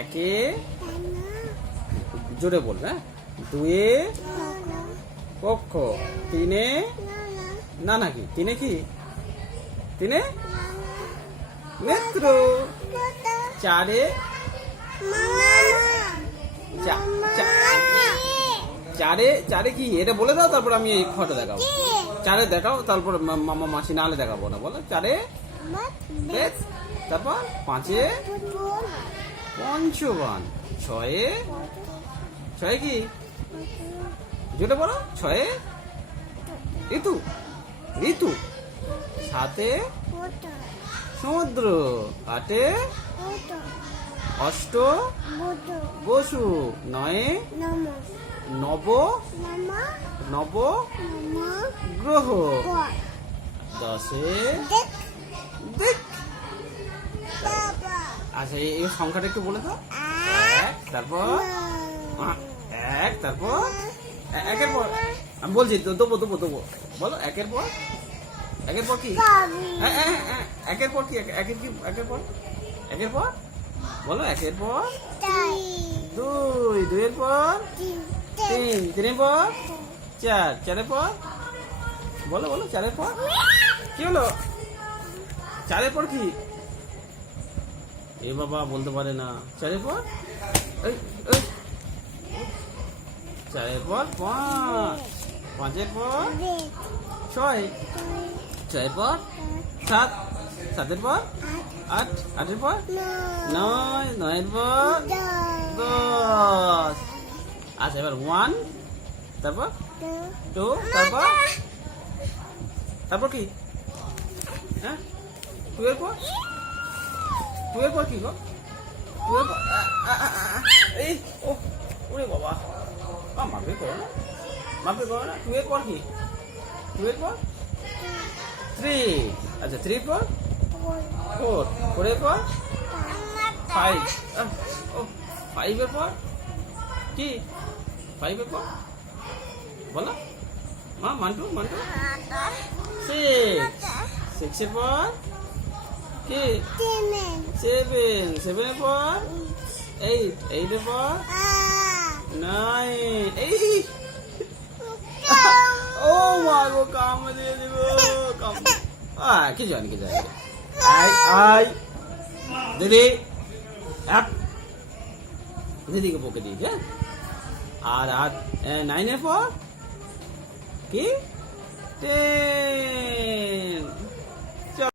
একে, জোরে বলবে, হ্যাঁ? দুয়ে কক্ষ, তিনে না নাকি, তিনে কি, তিনে নেত্র, চারে চারে চারে কি এটা বলে দাও, তারপর আমি এই ফটো দেখাবো। চারে দেখাও, তারপর মামা মাসি নাহলে দেখাবো না। বলো চারে বেশ, তারপর পাঁচে পঞ্চবান, ছয়ে ছয়ে কি, যেটা বলো, ছয়ে ঋতু ঋতু, সাতে সমুদ্র, আটে অষ্ট বসু, নয়ে নব নব গ্রহ, দশে দিক। আচ্ছা এই সংখ্যাটা একটু বলে দাও। এক, তারপর এক, তারপর একের পর আমি বলছি তো, দেবো দেবো দেবো, বলো একের পর, একের পর কি, একের পর কি, একের কি, একের পর, একের পর বলো, একের পর দুই, দুইয়ের পর তিন, তিনের পর চার, চারের পর বলো, বলো চারের পর কি হলো, চারের পর কি, এ বাবা বলতে পারে না, চারের পর এই এই, চারের পর পাঁচ, পাঁচের পর ছয়, ছয়ের পর সাত, সাতের পর আট, আটের পর নয়, নয়ের পর দশ। আচ্ছা এবার ওয়ান, তারপর টু, তারপর তারপর কি, হ্যাঁ টু এর পর, টু এর পর কি গো, টু এর পর এই ও, ওরে বাবা মাপে করো না, মাপে করো না, টু এর পর কি, টু এর পর থ্রি, আচ্ছা থ্রির পর ফোর, ফোরের পর ফাইভ, ও ফাইভের পর কি, ফাইভের পর বলো মা, মান্টু মান্টু, সিক্স, সিক্সের পর কি, সেভেন, সেভেনের পর এইট, এইটের পর নাইন, এই ও মা গো কাম দিয়ে দিব, কাম কি জানি, কি জানি, আই আই দিদি অ্যাপ, দিদিকে বকে দিয়েছি, হ্যাঁ? আর আর নাইনের পর কি, টেন,